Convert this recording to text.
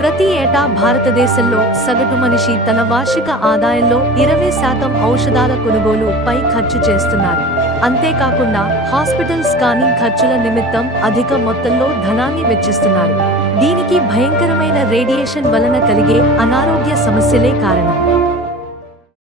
ప్రతి ఏటా భారతదేశంలో సగటు మనిషి తన వార్షిక ఆదాయంలో 20% ఔషధాల కొనుగోలు పై ఖర్చు చేస్తున్నారు. అంతేకాకుండా హాస్పిటల్ స్కానింగ్ ఖర్చుల నిమిత్తం అధిక మొత్తంలో ధనాన్ని వెచ్చిస్తున్నారు. దీనికి భయంకరమైన రేడియేషన్ వలన కలిగే అనారోగ్య సమస్యలే కారణం.